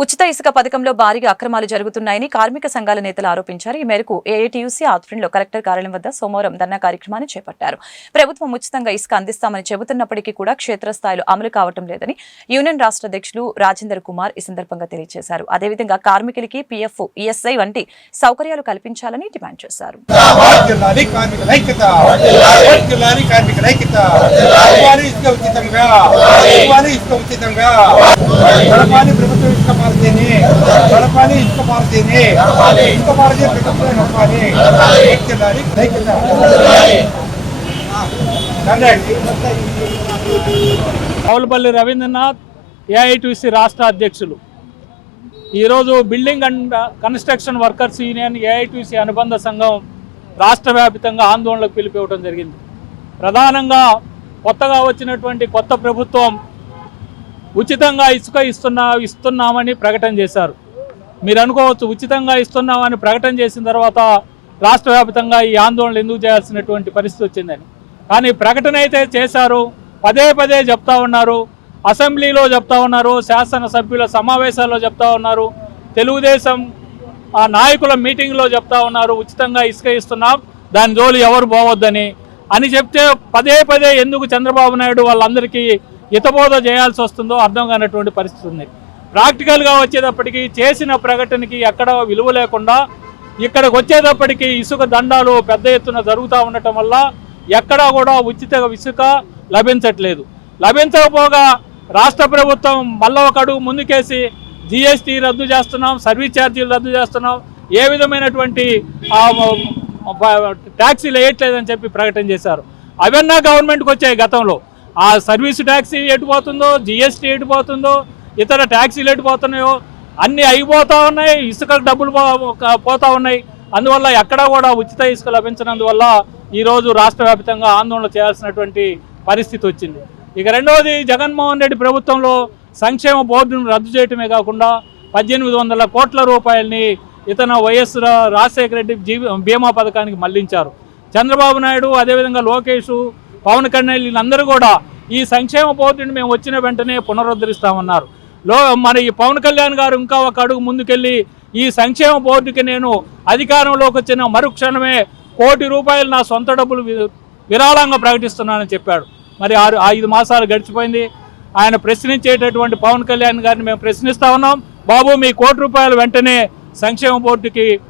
ఉచిత ఇసుక పథకంలో భారీగా అక్రమాలు జరుగుతున్నాయని కార్మిక సంఘాల నేతలు ఆరోపించారు. ఈ మేరకు ఏఐటీయూసీ ఆధ్వర్యంలో కలెక్టర్ కార్యాలయం వద్ద సోమవారం ధర్నా కార్యక్రమాన్ని చేపట్టారు. ప్రభుత్వం ఉచితంగా ఇసుక అందిస్తామని చెబుతున్నప్పటికీ కూడా క్షేత్రస్థాయిలో అమలు కావటం లేదని యూనియన్ రాష్ట్ర అధ్యక్షులు రాజేందర్ కుమార్ ఈ సందర్భంగా తెలియజేశారు. అదేవిధంగా కార్మికులకి పీఎఫ్ ఈఎస్ఐ వంటి సౌకర్యాలు కల్పించాలని డిమాండ్ చేశారు. ప్రభుత్వం పాలసీని గడపాలి ఇసుక పాలసీని ఇసుక పాలసీ ప్రభుత్వం నడపాలి. రావులపల్లి రవీంద్రనాథ్ ఏఐటీసీ రాష్ట్ర అధ్యక్షులు. ఈరోజు building and construction workers union AITC అనుబంధ సంఘం రాష్ట్ర వ్యాపితంగా ఆందోళనకు పిలిపివ్వడం జరిగింది. ప్రధానంగా కొత్తగా వచ్చినటువంటి కొత్త ప్రభుత్వం ఉచితంగా ఇసుక ఇస్తున్నా ఇస్తున్నామని ప్రకటన చేశారు. మీరు అనుకోవచ్చు ఉచితంగా ఇస్తున్నామని ప్రకటన చేసిన తర్వాత రాష్ట్ర వ్యాప్తంగా ఈ ఆందోళనలు ఎందుకు చేయాల్సినటువంటి పరిస్థితి వచ్చిందని. కానీ ప్రకటన అయితే చేశారు పదే పదే చెప్తా ఉన్నారు అసెంబ్లీలో చెప్తా ఉన్నారు శాసనసభ్యుల సమావేశాల్లో చెప్తా ఉన్నారు తెలుగుదేశం ఆ నాయకుల మీటింగ్లో చెప్తా ఉన్నారు ఉచితంగా ఇసుక ఇస్తున్నాం దాని జోలి ఎవరు పోవద్దని. అని చెప్తే పదే పదే ఎందుకు చంద్రబాబు నాయుడు వాళ్ళందరికీ హితబోధ చేయాల్సి వస్తుందో అర్థం కానటువంటి పరిస్థితి ఉంది. ప్రాక్టికల్గా వచ్చేటప్పటికి చేసిన ప్రకటనకి ఎక్కడ విలువ లేకుండా ఇక్కడికి వచ్చేటప్పటికి ఇసుక దండాలు పెద్ద ఎత్తున జరుగుతూ ఉండటం వల్ల ఎక్కడా కూడా ఉచిత ఇసుక లభించట్లేదు. లభించకపోగా రాష్ట్ర ప్రభుత్వం మళ్ళీ ఒక అడుగు ముందుకేసి జిఎస్టీ రద్దు చేస్తున్నాం సర్వీస్ ఛార్జీలు రద్దు చేస్తున్నాం ఏ విధమైనటువంటి ట్యాక్సీలు వేయట్లేదని చెప్పి ప్రకటన చేశారు. అవన్నా గవర్నమెంట్కి వచ్చాయి గతంలో. ఆ సర్వీస్ ట్యాక్సీ ఎటుపోతుందో జిఎస్టీ ఎటుపోతుందో ఇతర ట్యాక్సీలు ఎటుపోతున్నాయో అన్నీ అయిపోతూ ఉన్నాయి ఇసుక డబ్బులు పో- పోతా ఉన్నాయి. అందువల్ల ఎక్కడా కూడా ఉచిత ఇసుక లభించినందువల్ల ఈరోజు రాష్ట్ర వ్యాప్తంగా ఆందోళన చేయాల్సినటువంటి పరిస్థితి వచ్చింది. ఇక రెండవది జగన్మోహన్ రెడ్డి ప్రభుత్వంలో సంక్షేమ బోర్డును రద్దు చేయటమే కాకుండా పద్దెనిమిది వందల కోట్ల రూపాయలని ఇతను వైఎస్ రాజశేఖర రెడ్డి జీవి బీమా పథకానికి మళ్ళించారు. చంద్రబాబు నాయుడు అదేవిధంగా లోకేష్ పవన్ కళ్యాణ్ వీళ్ళందరూ కూడా ఈ సంక్షేమ బోర్డుని మేము వచ్చిన వెంటనే పునరుద్ధరిస్తామన్నారు. లో మరి ఈ పవన్ కళ్యాణ్ గారు ఇంకా ఒక అడుగు ముందుకెళ్ళి ఈ సంక్షేమ బోర్డుకి నేను అధికారంలోకి వచ్చిన మరుక్షణమే కోటి రూపాయలు నా సొంత డబ్బులు వి- విరాళంగా ప్రకటిస్తున్నానని చెప్పాడు. మరి ఆరు ఐదు మాసాలు గడిచిపోయింది. ఆయన ప్రశ్నించేటటువంటి పవన్ కళ్యాణ్ గారిని మేము ప్రశ్నిస్తా ఉన్నాం. బాబు మీ కోటి రూపాయలు వెంటనే సంక్షేమ బోర్డుకి